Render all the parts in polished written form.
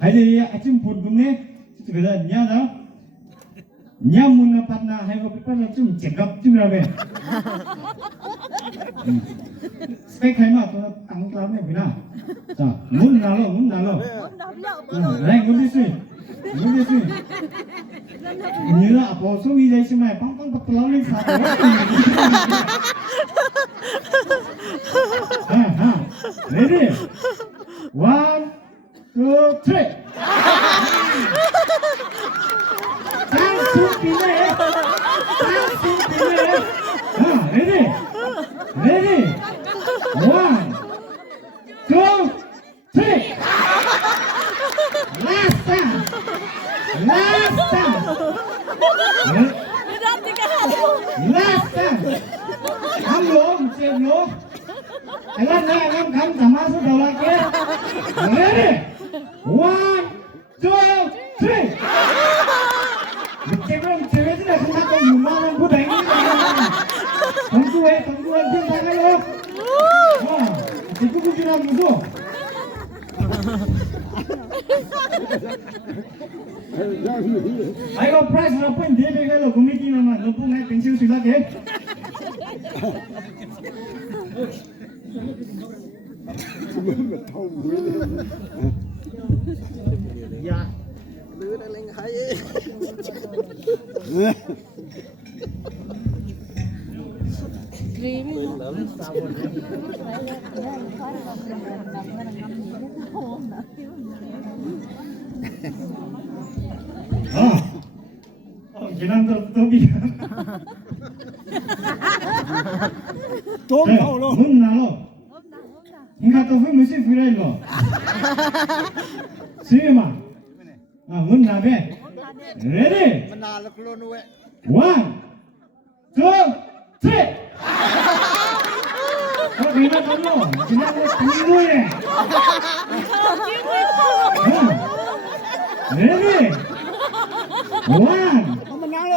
아니 아침 본분에 그래서 냐다 냐문나 받나 하고 비빠서 좀 제갑 좀 라베 스펙 할마 또 땅클라네 비나 자문 나로 라이 문디스 nhớ à bố xuống đi đây xem này băng băng bật lắm lên sao ready 1 2 3 tăng xuống tí này ready 1 2 3 last time last time không luôn chịu luôn anh lên đây anh không thầm áo số đầu lại kia ready 1 2 3 지금 제외지나 그만큼 6만원 부담이 동구해 팀 사가요 직구구지나 무서 아이고 프라이스 높은 대배가로 구매기만 높은 펜션 수락해 dạ lứa đang lên hay lớn sao 지난도 또비 tôm đâu luôn 문 나로 인가 또 hui 무시 후라이로 수유마 문 나베 레디 mình là luôn nuôi 1 2 3 그냥 걸로 그냥 공부해 레디 1 không mình nào luôn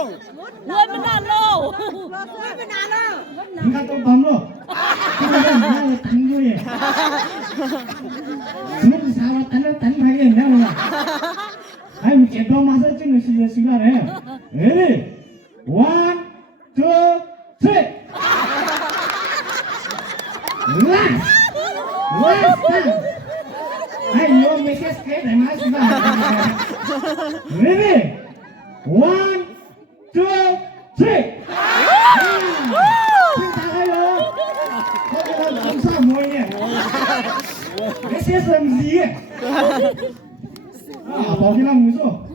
인가 또 밤로 그냥 공부해 그냥 사와 단하게 내가 아니 제도 마사 찍는 시간에 레디 1 2 3 last time I know Mrs. Kate and my son ready 1 2 3 나가요 거기다 남사 뭐해 Mrs. MZ 거기랑 무서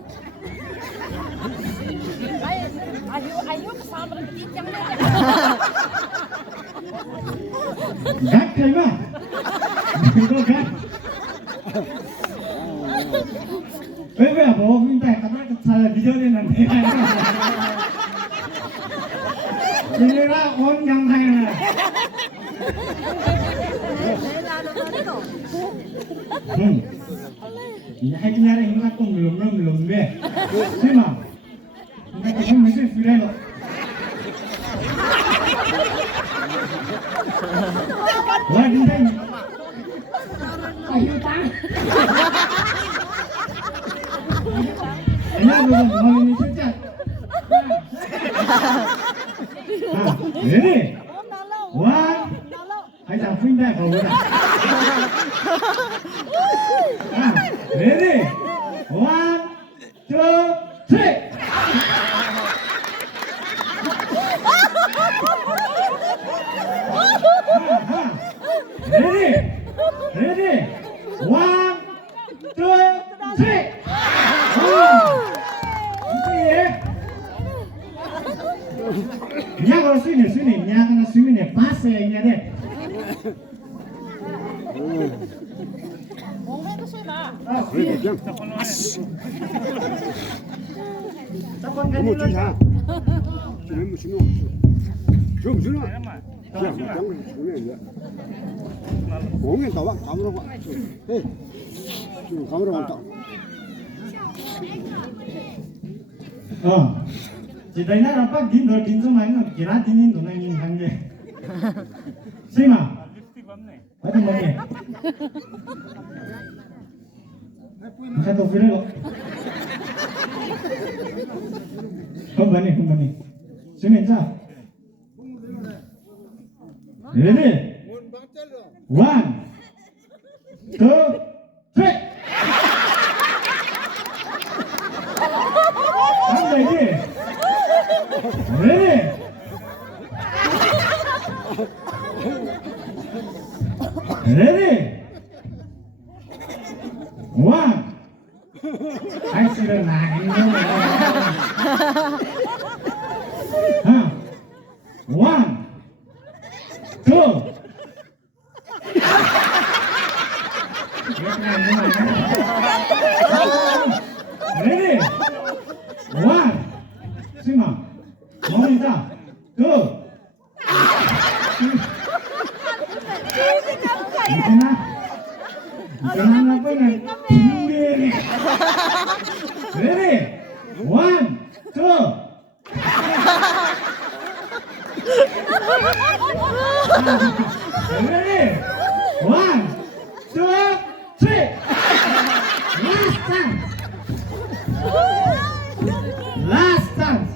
ayo bersama dengan kijang gắt thấy mà 이거 갓 왜 뭐 근데 가만히 잘 미전했는데 얘네가 온 영상이네 이제 하기냐래 인가 또 물렁물렁 왜 설마 인가 또 무슨 수레로 와 근데 아유 땅 옛날보다 뭐하니 진짜 레디 1 하이자 푸인다 거보다 레디 1 2 3 ready 1 2 3 nhà có suy nghĩ nhà có suy nghĩ pass này nhà đấy một chút ha chỉ đến một chút nữa chưa nữa chẳng 공연 더 와. 감으로 와. 예. 지금 감으로 왔다. Chỉ thấy nó bắt dính rồi dính xuống máy nó chỉ ra dính dính tụi này nhìn thằng gì. Xem mà. Pati mo niya. Satu video. Kembali. Sini cah. Ready? 1, 2, 3. Sampai ni. Ready? Ready? 1. I sudah nangis. 1, 2. Ready? 1. Sima. Mau minta? 2. Jangan apa ni? Ready? 1, 2. Ready? 1, 2, 3. Last chance. Last chance.